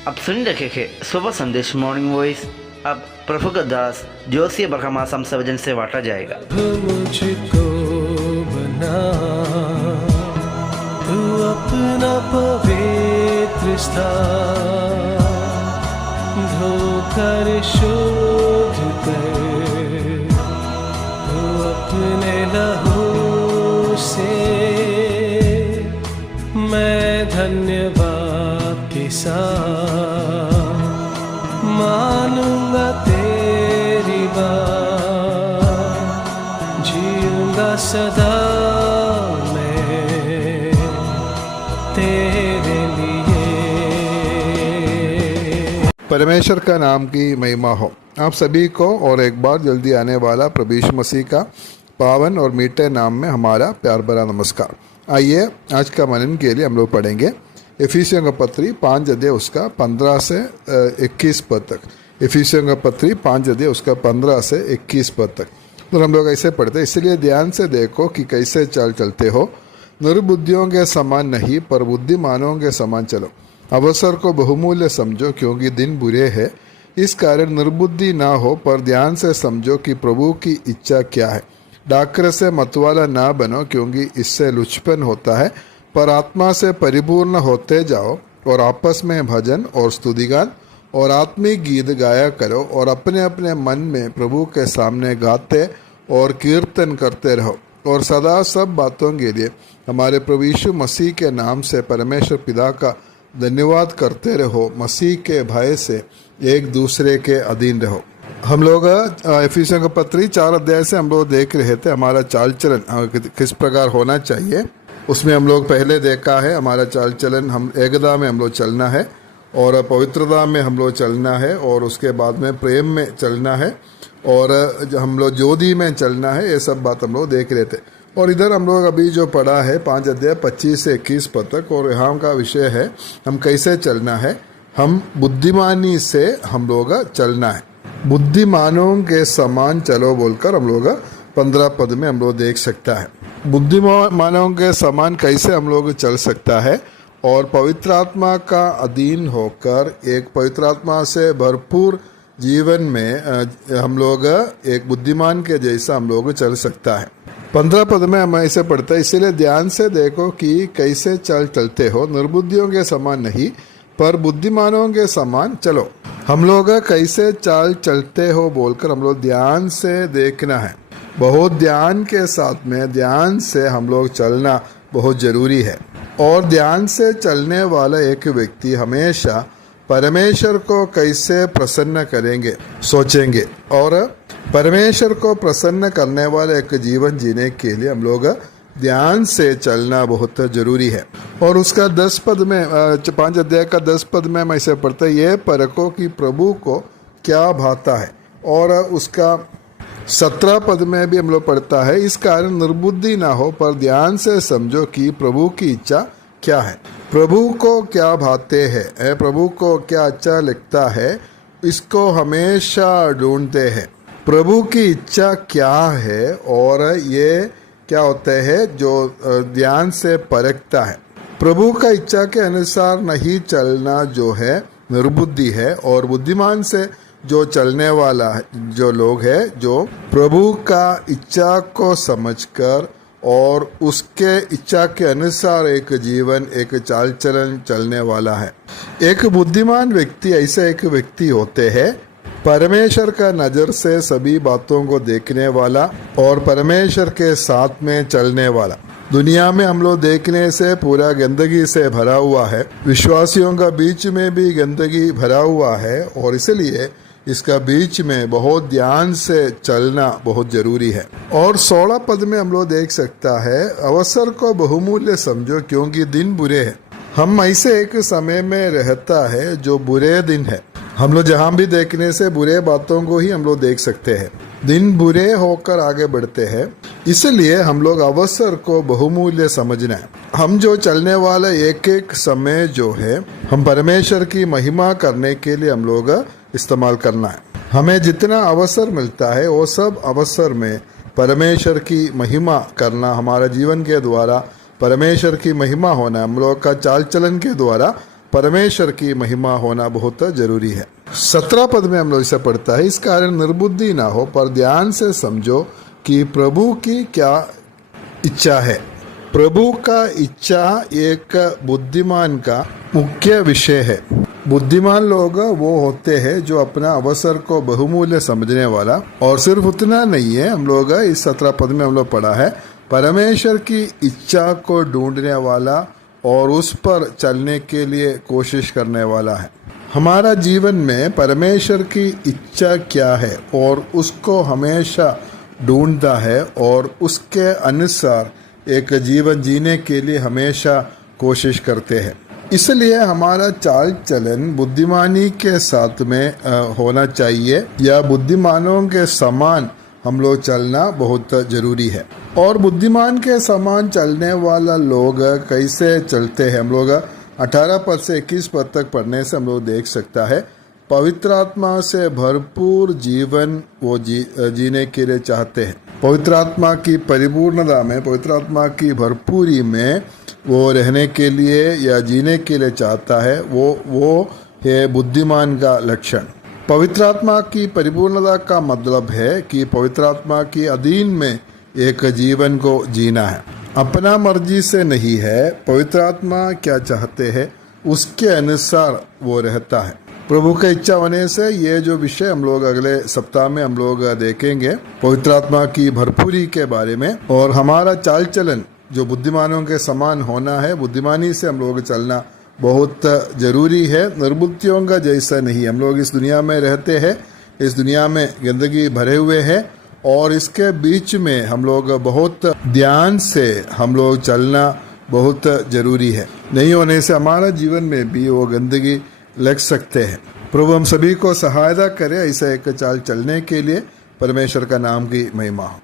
अब सुन रखे थे सुबह संदेश मॉर्निंग वॉइस। अब प्रभु का दास जोशी बरहमा संसर्जन से बांटा जाएगा। मुझको बना तू अपना पवित्र स्थान, धोकर शुद्ध कर तू अपने लहू से। मैं धन्यवाद के साथ मानूंगा तेरी बात, जीऊंगा सदा मैं तेरे लिए। परमेश्वर का नाम की महिमा हो आप सभी को, और एक बार जल्दी आने वाला प्रभु यीशु मसीह का पावन और मीठे नाम में हमारा प्यार भरा नमस्कार। आइए आज का मनन के लिए हम लोग पढ़ेंगे इफिसियों का पत्री 5 अध्याय उसका 15 से 21 पद तक। इफिसियों का पत्री 5 अध्याय उसका 15 से 21 पद तक। तो हम लोग ऐसे पढ़ते हैं, इसलिए ध्यान से देखो कि कैसे चाल चलते हो, निर्बुद्धियों के समान नहीं पर बुद्धिमानों के समान चलो। अवसर को बहुमूल्य समझो क्योंकि दिन बुरे हैं, इस कारण निर्बुद्धि ना हो पर ध्यान से समझो कि प्रभु की इच्छा क्या है। डाकर से मतवाला ना बनो क्योंकि इससे लुचपन होता है, पर आत्मा से परिपूर्ण होते जाओ और आपस में भजन और स्तुतिगान और आत्मिक गीत गाया करो और अपने अपने मन में प्रभु के सामने गाते और कीर्तन करते रहो। और सदा सब बातों के लिए हमारे प्रभु यीशु मसीह के नाम से परमेश्वर पिता का धन्यवाद करते रहो। मसीह के भय से एक दूसरे के अधीन रहो। हम लोग इफिसियों का पत्री 4 अध्याय से हम लोग देख रहे थे हमारा चाल चलन किस प्रकार होना चाहिए। उसमें हम लोग पहले देखा है हमारा चाल चलन, हम एकता में हम लोग चलना है और पवित्रता में हम लोग चलना है, और उसके बाद में प्रेम में चलना है, और हम लोग ज्योति में चलना है। ये सब बात हम लोग देख रहे थे। और इधर हम लोग अभी जो पढ़ा है 5 अध्याय 25 से 21 पद तक, और यहाँ का विषय है हम कैसे चलना है। हम बुद्धिमानी से हम लोग चलना है, बुद्धिमानों के समान चलो बोलकर हम लोग 15 पद में हम लोग देख सकता है। बुद्धिमानों के समान कैसे हम लोग चल सकता है, और पवित्र आत्मा का अधीन होकर एक पवित्र आत्मा से भरपूर जीवन में हम लोग एक बुद्धिमान के जैसा हम लोग चल सकता है। 15 पद में हम ऐसे पढ़ते हैं, इसीलिए ध्यान से देखो कि कैसे चलते हो, निर्बुद्धियों के समान नहीं पर बुद्धिमानों के समान चलो। हम लोग कैसे चाल चलते हो बोलकर हम लोग ध्यान से देखना है। बहुत ध्यान के साथ में ध्यान से हम लोग चलना बहुत जरूरी है। और ध्यान से चलने वाला एक व्यक्ति हमेशा परमेश्वर को कैसे प्रसन्न करेंगे सोचेंगे, और परमेश्वर को प्रसन्न करने वाला एक जीवन जीने के लिए हम लोग ध्यान से चलना बहुत जरूरी है। और उसका 10 पद में 5 अध्याय का 10 पद में हम ऐसे पढ़ते हैं, ये परखो कि प्रभु को क्या भाता है। और उसका 17 पद में भी हम लोग पढ़ता है, इस कारण निर्बुद्धि ना हो पर ध्यान से समझो कि प्रभु की इच्छा क्या है। प्रभु को क्या भाते हैं, प्रभु को क्या अच्छा लगता है, इसको हमेशा ढूंढते हैं। प्रभु की इच्छा क्या है, और ये क्या होता है जो ध्यान से परखता है। प्रभु का इच्छा के अनुसार नहीं चलना जो है निर्बुद्धि है, और बुद्धिमान से जो चलने वाला है जो लोग है जो प्रभु का इच्छा को समझकर और उसके इच्छा के अनुसार एक जीवन एक चाल चलन चलने वाला है। एक बुद्धिमान व्यक्ति ऐसे एक व्यक्ति होते हैं परमेश्वर का नजर से सभी बातों को देखने वाला और परमेश्वर के साथ में चलने वाला। दुनिया में हम लोग देखने से पूरा गंदगी से भरा हुआ है, विश्वासियों का बीच में भी गंदगी भरा हुआ है, और इसलिए इसका बीच में बहुत ध्यान से चलना बहुत जरूरी है। और 16 पद में हम लोग देख सकता है, अवसर को बहुमूल्य समझो क्योंकि दिन बुरे हैं। हम ऐसे एक समय में रहता है जो बुरे दिन है। हम लोग जहाँ भी देखने से बुरे बातों को ही हम लोग देख सकते हैं, दिन बुरे होकर आगे बढ़ते हैं। इसलिए हम लोग अवसर को बहुमूल्य समझना है। हम जो चलने वाला एक एक समय जो है हम परमेश्वर की महिमा करने के लिए हम लोग इस्तेमाल करना है। हमें जितना अवसर मिलता है वो सब अवसर में परमेश्वर की महिमा करना, हमारा जीवन के द्वारा परमेश्वर की महिमा होना, हम लोग का चाल चलन के द्वारा परमेश्वर की महिमा होना बहुत जरूरी है। 17 पद में हम लोग इसे पढ़ता है, इस कारण निर्बुद्धि ना हो पर ध्यान से समझो कि प्रभु की क्या इच्छा है। प्रभु का इच्छा एक बुद्धिमान का मुख्य विषय है। बुद्धिमान लोग वो होते हैं जो अपना अवसर को बहुमूल्य समझने वाला, और सिर्फ उतना नहीं है, हम लोग इस 17 पद में हम लोग पढ़ा है, परमेश्वर की इच्छा को ढूंढने वाला और उस पर चलने के लिए कोशिश करने वाला है। हमारा जीवन में परमेश्वर की इच्छा क्या है और उसको हमेशा ढूंढता है और उसके अनुसार एक जीवन जीने के लिए हमेशा कोशिश करते हैं। इसलिए हमारा चाल चलन बुद्धिमानी के साथ में होना चाहिए, या बुद्धिमानों के समान हम लोग चलना बहुत जरूरी है। और बुद्धिमान के समान चलने वाला लोग कैसे चलते हैं, हम लोग 18 पद से 21 पद तक पढ़ने से हम लोग देख सकता है। पवित्र आत्मा से भरपूर जीवन वो जीने के लिए चाहते हैं। पवित्र आत्मा की परिपूर्णता में, पवित्र आत्मा की भरपूरी में वो रहने के लिए या जीने के लिए चाहता है, वो है बुद्धिमान का लक्षण। पवित्र आत्मा की परिपूर्णता का मतलब है कि पवित्र आत्मा की अधीन में एक जीवन को जीना है, अपना मर्जी से नहीं है। पवित्र आत्मा क्या चाहते हैं उसके अनुसार वो रहता है। प्रभु की इच्छा होने से ये जो विषय हम लोग अगले सप्ताह में हम लोग देखेंगे, पवित्र आत्मा की भरपूरी के बारे में, और हमारा चाल चलन जो बुद्धिमानों के समान होना है, बुद्धिमानी से हम लोग चलना बहुत जरूरी है, निर्बुद्धियों का जैसा नहीं। हम लोग इस दुनिया में रहते हैं, इस दुनिया में गंदगी भरे हुए है, और इसके बीच में हम लोग बहुत ध्यान से हम लोग चलना बहुत जरूरी है। नहीं होने से हमारा जीवन में भी वो गंदगी लग सकते हैं। प्रभु हम सभी को सहायता करे ऐसा एक चाल चलने के लिए। परमेश्वर का नाम की महिमा हो।